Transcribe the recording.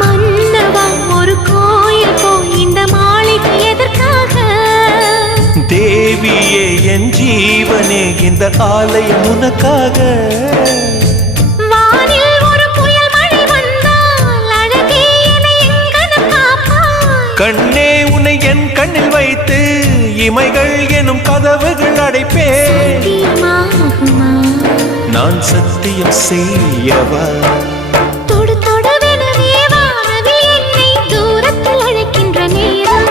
மன்னவா ஒரு கோயில் இந்த மாளிகை எதற்காக? தேவியே என் ஜீவனே இந்த ஆலயம் உனக்காக. வானில் ஒரு புயல் மழை வந்தால் அழகே என்னை எங்கனம் காப்பாய். கண்ணே உன்னை என் கண்ணில் வைத்து இமைகள் எனும் கதவுகள் அடைப்பேன். நான் சத்தியம் செய்யவா? தொடு தொடுவெனவே வானவில் என்னை தூரத்தில் அழைக்கின்ற நேரம்.